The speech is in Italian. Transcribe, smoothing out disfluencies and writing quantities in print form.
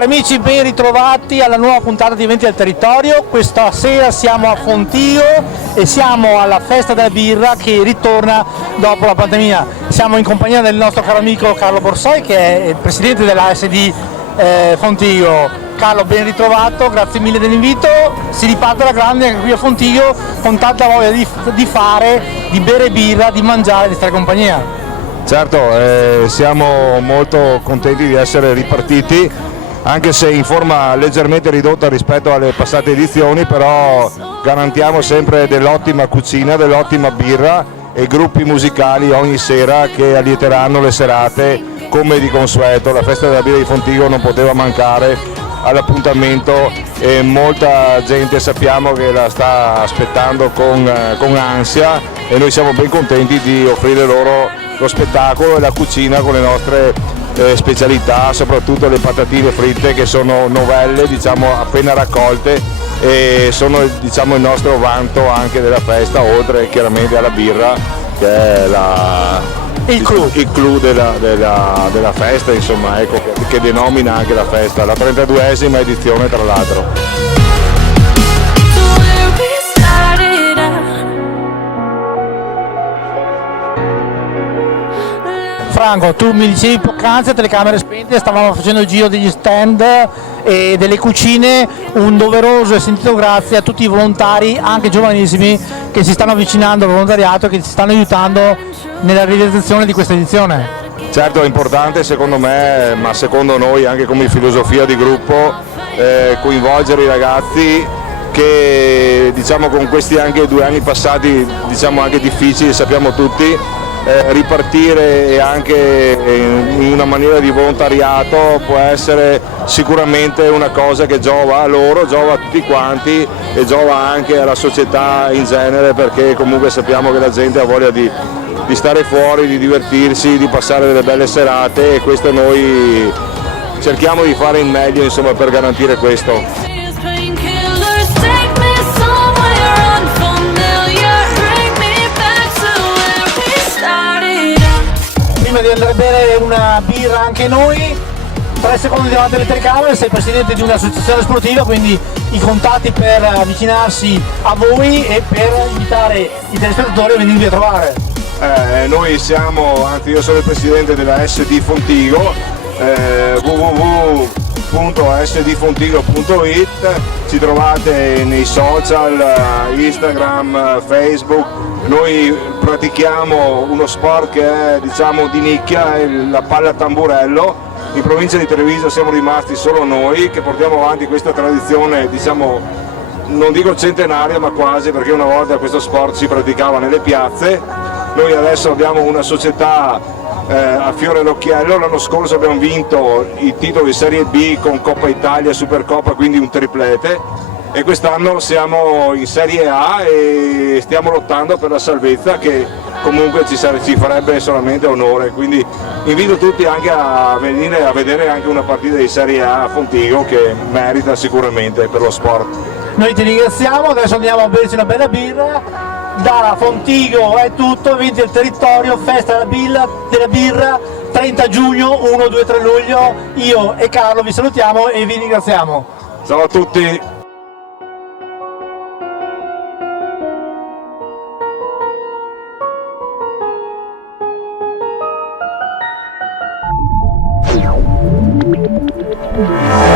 Cari amici, ben ritrovati alla nuova puntata di Eventi del Territorio. Questa sera siamo a Fonthigo e siamo alla festa della birra che ritorna dopo la pandemia. Siamo in compagnia del nostro caro amico Carlo Borsoi, che è il presidente della ASD Fonthigo. Carlo, ben ritrovato, grazie mille dell'invito. Si riparte alla grande anche qui a Fonthigo con tanta voglia di fare, di bere birra, di mangiare, di stare in compagnia. Certo, siamo molto contenti di essere ripartiti, anche se in forma leggermente ridotta rispetto alle passate edizioni, però garantiamo sempre dell'ottima cucina, dell'ottima birra e gruppi musicali ogni sera che allieteranno le serate come di consueto. La festa della birra di Fonthigo non poteva mancare all'appuntamento e molta gente sappiamo che la sta aspettando con ansia e noi siamo ben contenti di offrire loro lo spettacolo e la cucina con le nostre specialità, soprattutto le patatine fritte che sono novelle, diciamo appena raccolte, e sono, diciamo, il nostro vanto anche della festa, oltre chiaramente alla birra che è il clou della festa, insomma, ecco, che denomina anche la festa, la 32esima edizione tra l'altro. Franco, tu mi dicevi poc'anzi, telecamere spente, stavamo facendo il giro degli stand e delle cucine, un doveroso e sentito grazie a tutti i volontari, anche giovanissimi, che si stanno avvicinando al volontariato e che ci stanno aiutando nella realizzazione di questa edizione. Certo, è importante secondo me, ma secondo noi anche come filosofia di gruppo, coinvolgere i ragazzi che, diciamo, con questi anche 2 anni passati, diciamo anche difficili, sappiamo tutti, ripartire e anche in una maniera di volontariato può essere sicuramente una cosa che giova a loro, giova a tutti quanti e giova anche alla società in genere, perché comunque sappiamo che la gente ha voglia di stare fuori, di divertirsi, di passare delle belle serate e questo noi cerchiamo di fare il meglio, insomma, per garantire questo. Prima di andare a bere una birra anche noi, 3 secondi davanti alle telecamere, sei presidente di un'associazione sportiva, quindi i contatti per avvicinarsi a voi e per invitare i telespettatori a venirvi a trovare. Noi siamo, anzi io sono il presidente della SD Fonthigo, www.sdfontigo.it, ci trovate nei social, Instagram, Facebook. Noi pratichiamo uno sport che è, diciamo, di nicchia, la palla tamburello. In provincia di Treviso siamo rimasti solo noi che portiamo avanti questa tradizione, diciamo, non dico centenaria ma quasi, perché una volta questo sport si praticava nelle piazze. Noi adesso abbiamo una società a fiore d'occhiello, l'anno scorso abbiamo vinto i titoli Serie B con Coppa Italia, Supercoppa, quindi un triplete, e quest'anno siamo in Serie A e stiamo lottando per la salvezza, che comunque ci farebbe solamente onore, quindi invito tutti anche a venire a vedere anche una partita di Serie A a Fonthigo, che merita sicuramente per lo sport. Noi ti ringraziamo, adesso andiamo a berci una bella birra. Da Fonthigo è tutto, Eventi del Territorio, festa della birra, 30 giugno, 1, 2, 3 luglio, io e Carlo vi salutiamo e vi ringraziamo. Ciao a tutti! Yeah.